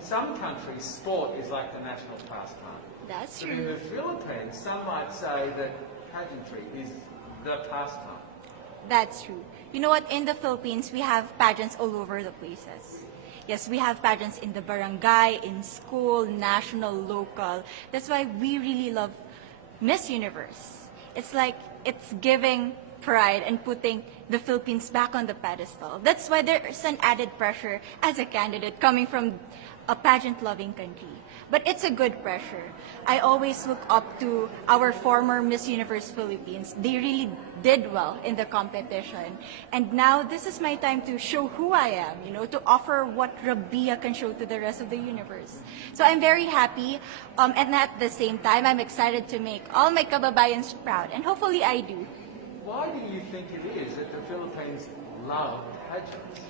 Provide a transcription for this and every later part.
in some countries, sport is like the national pastime. That's But in true. the Philippines, some might say that pageantry is the pastime. That's true. You know what? In the Philippines, we have pageants all over the places. Yes, we have pageants in the barangay, in school, national, local. That's why we really love Miss Universe. It's like it's giving pride and putting the Philippines back on the pedestal. That's why there's an added pressure as a candidate coming from a pageant-loving country. But it's a good pressure. I always look up to our former Miss Universe Philippines. They really did well in the competition. And now this is my time to show who I am, you know, to offer what Rabiya can show to the rest of the universe. So I'm very happy, and at the same time, I'm excited to make all my kababayans proud, and hopefully I do. Why do you think it is that the Philippines love pageants?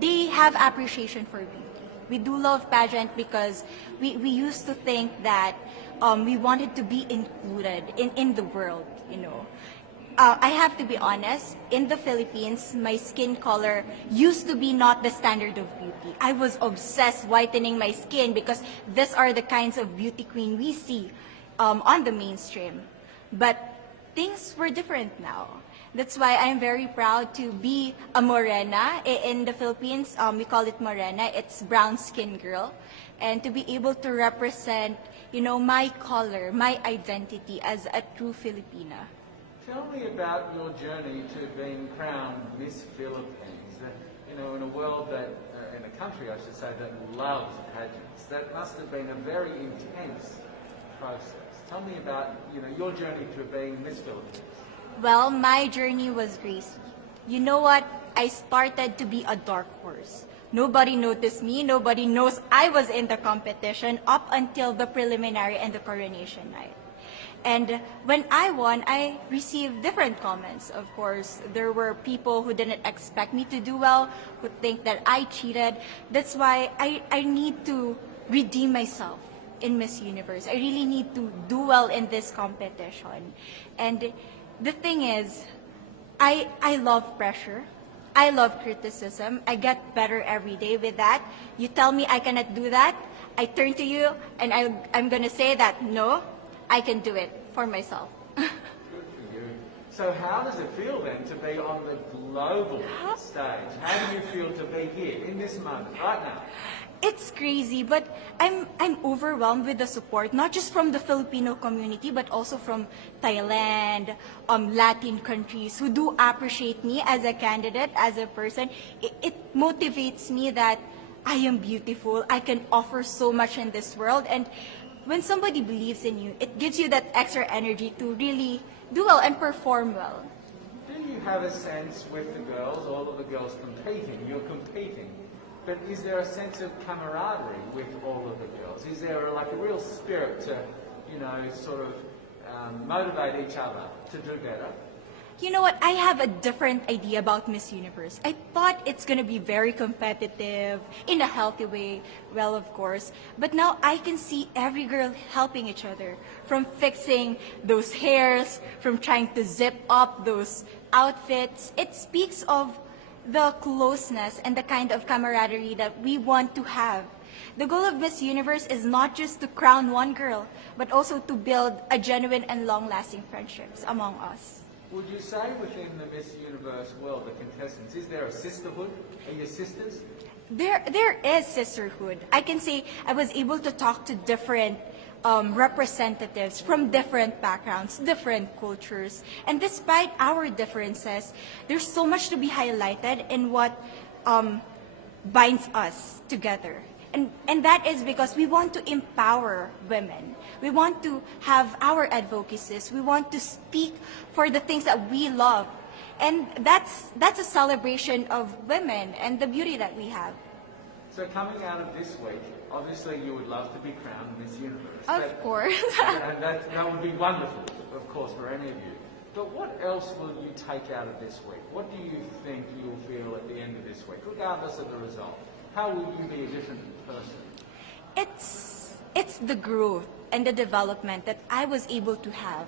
They have appreciation for beauty. We do love pageant because we used to think that we wanted to be included in the world, you know. I have to be honest, in the Philippines, my skin color used to be not the standard of beauty. I was obsessed whitening my skin because these are the kinds of beauty queen we see on the mainstream. But things were different now. That's why I'm very proud to be a morena. In the Philippines, we call it morena. It's brown skin girl. And to be able to represent, you know, my color, my identity as a true Filipina. Tell me about your journey to being crowned Miss Philippines. You know, in a world that, in a country, I should say, that loves pageants. That must have been a very intense process. Tell me about, you know, your journey to being Miss Philippines. Well, my journey was crazy. You know what? I started to be a dark horse. Nobody noticed me. Nobody knows I was in the competition up until the preliminary and the coronation night. And when I won, I received different comments. Of course, there were people who didn't expect me to do well, who think that I cheated. That's why I need to redeem myself in Miss Universe. I really need to do well in this competition. And the thing is, I love pressure. I love criticism. I get better every day with that. You tell me I cannot do that, I turn to you and I'm going to say that, no, I can do it for myself. Good for you. So how does it feel then to be on the global stage? How do you feel to be here in this moment, right now? It's crazy, but I'm overwhelmed with the support, not just from the Filipino community, but also from Thailand, Latin countries who do appreciate me as a candidate, as a person. It motivates me that I am beautiful, I can offer so much in this world, and when somebody believes in you, it gives you that extra energy to really do well and perform well. Do you have a sense with the girls, all of the girls competing, you're competing, but is there a sense of camaraderie with all of the girls? Is there like a real spirit to, you know, sort of motivate each other to do better? You know what? I have a different idea about Miss Universe. I thought it's going to be very competitive, in a healthy way, well, of course. But now I can see every girl helping each other, from fixing those hairs, from trying to zip up those outfits. It speaks of the closeness and the kind of camaraderie that we want to have. The goal of Miss Universe is not just to crown one girl, but also to build a genuine and long-lasting friendships among us. Would you say within the Miss Universe world, the contestants, is there a sisterhood? Are you sisters? There is sisterhood. I can say I was able to talk to different representatives from different backgrounds, different cultures. And despite our differences, there's so much to be highlighted in what binds us together. And that is because we want to empower women. We want to have our advocacies. We want to speak for the things that we love. And that's a celebration of women and the beauty that we have. So coming out of this week, obviously you would love to be crowned Miss Universe. Of course. And that would be wonderful, of course, for any of you. But what else will you take out of this week? What do you think you'll feel at the end of this week, regardless of the result? How will you be a different person? It's the growth and the development that I was able to have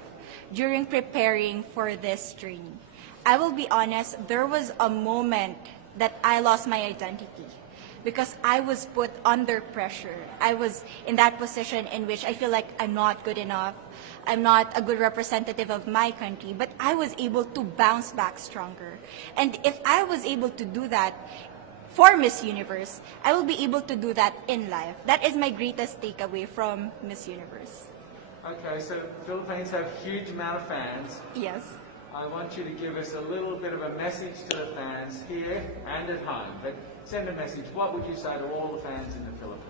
during preparing for this journey. I will be honest, there was a moment that I lost my identity because I was put under pressure. I was in that position in which I feel like I'm not good enough. I'm not a good representative of my country, but I was able to bounce back stronger. And if I was able to do that for Miss Universe, I will be able to do that in life. That is my greatest takeaway from Miss Universe. Okay, so Philippines have huge amount of fans. Yes. I want you to give us a little bit of a message to the fans here and at home. But send a message. What would you say to all the fans in the Philippines?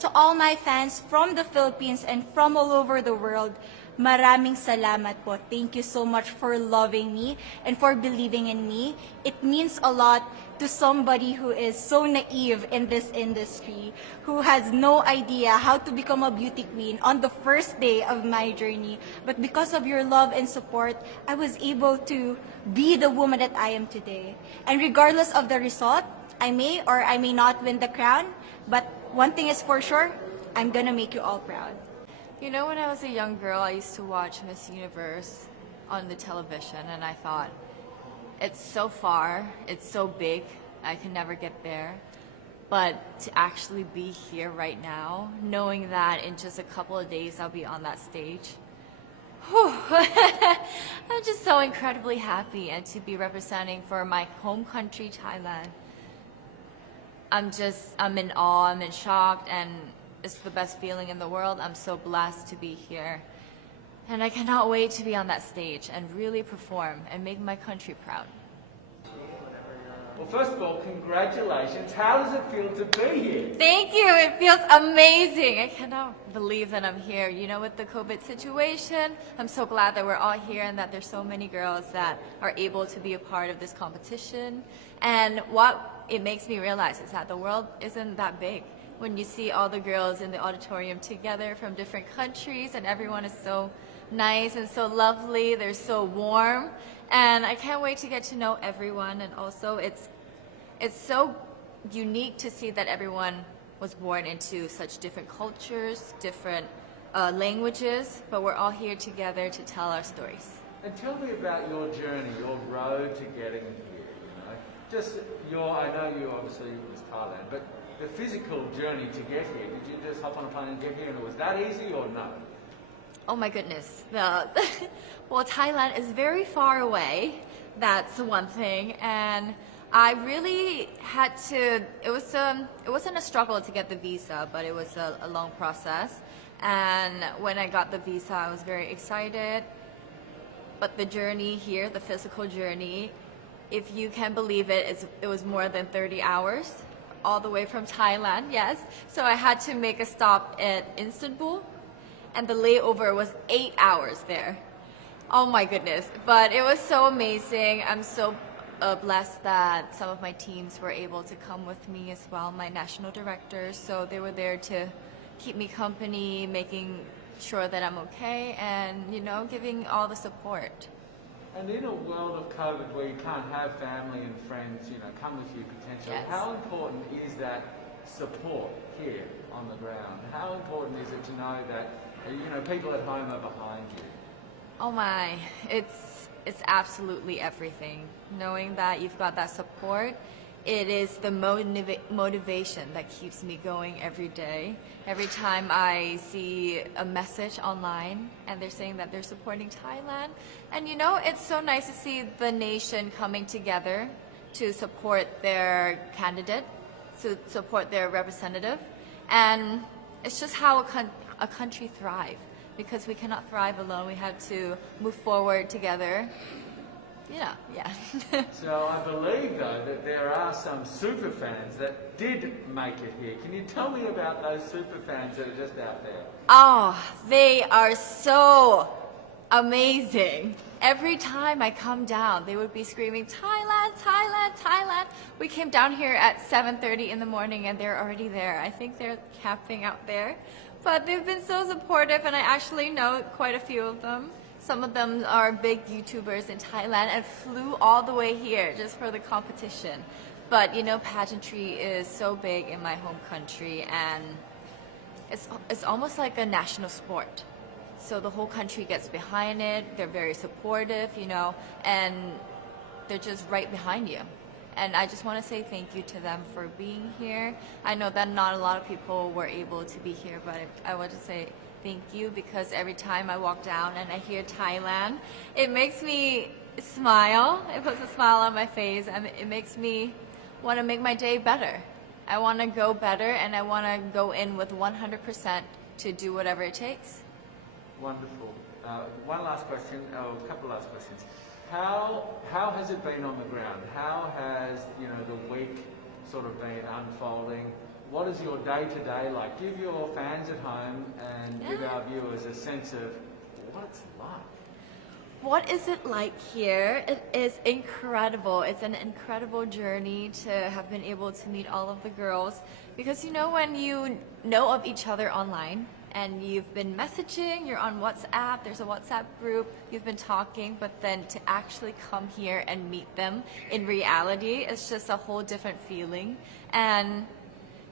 To all my fans from the Philippines and from all over the world, maraming salamat po. Thank you so much for loving me and for believing in me. It means a lot to somebody who is so naive in this industry, who has no idea how to become a beauty queen on the first day of my journey. But because of your love and support, I was able to be the woman that I am today. And regardless of the result, I may or I may not win the crown, but one thing is for sure, I'm gonna make you all proud. You know, when I was a young girl, I used to watch Miss Universe on the television, and I thought, it's so far, it's so big, I can never get there. But to actually be here right now, knowing that in just a couple of days I'll be on that stage, whew, I'm just so incredibly happy, and to be representing for my home country, Thailand. I'm in awe, I'm in shock, and it's the best feeling in the world. I'm so blessed to be here. And I cannot wait to be on that stage and really perform and make my country proud. Well, first of all, congratulations. How does it feel to be here? Thank you. It feels amazing. I cannot believe that I'm here. You know, with the COVID situation, I'm so glad that we're all here and that there's so many girls that are able to be a part of this competition. And what it makes me realize is that the world isn't that big. When you see all the girls in the auditorium together from different countries, and everyone is so nice and so lovely, they're so warm, and I can't wait to get to know everyone. And also it's so unique to see that everyone was born into such different cultures, different languages, but we're all here together to tell our stories. And tell me about your journey, your road to getting here. You know, just I know you obviously was Thailand, but the physical journey to get here, did you just hop on a plane and get here and it was that easy or no? Oh my goodness. Well, Thailand is very far away. That's one thing. And I really had to, it wasn't a struggle to get the visa, but it was a long process. And when I got the visa, I was very excited. But the journey here, the physical journey, if you can believe it, it was more than 30 hours. All the way from Thailand, yes. So I had to make a stop at Istanbul, and the layover was 8 hours there. Oh my goodness. But it was so amazing. I'm so blessed that some of my teams were able to come with me as well, my national directors. So they were there to keep me company, making sure that I'm okay, and, you know, giving all the support. And in a world of COVID where you can't have family and friends, you know, come with you potentially, Yes. How important is that support here on the ground? How important is it to know that, you know, people at home are behind you? Oh my, it's absolutely everything. Knowing that you've got that support, it is the motivation that keeps me going every day. Every time I see a message online and they're saying that they're supporting Thailand, and you know, it's so nice to see the nation coming together to support their candidate, to support their representative, and it's just how a country thrives. Because we cannot thrive alone, we have to move forward together. Yeah. So I believe, though, that there are some super fans that did make it here. Can you tell me about those super fans that are just out there? Oh, they are so amazing. Every time I come down, they would be screaming, Thailand, Thailand, Thailand. We came down here at 7:30 in the morning and they're already there. I think they're camping out there. But they've been so supportive, and I actually know quite a few of them. Some of them are big YouTubers in Thailand and flew all the way here just for the competition. But you know, pageantry is so big in my home country, and it's almost like a national sport. So the whole country gets behind it. They're very supportive, you know, and they're just right behind you. And I just want to say thank you to them for being here. I know that not a lot of people were able to be here, but I want to say thank you, because every time I walk down and I hear Thailand, it makes me smile. It puts a smile on my face, and it makes me want to make my day better. I want to go better, and I want to go in with 100% to do whatever it takes. Wonderful. One last question, a couple last questions. How has it been on the ground? How has the week sort of been unfolding? What is your day-to-day like? Give your fans at home and give our viewers a sense of what it's like. What is it like here? It is incredible. It's an incredible journey to have been able to meet all of the girls, because when you know of each other online and you've been messaging, you're on WhatsApp, there's a WhatsApp group, you've been talking, but then to actually come here and meet them in reality, it's just a whole different feeling. And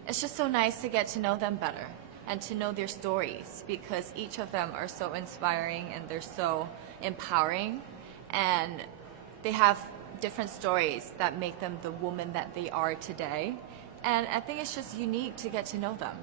it's just so nice to get to know them better and to know their stories, because each of them are so inspiring and they're so empowering, and they have different stories that make them the woman that they are today. And I think it's just unique to get to know them.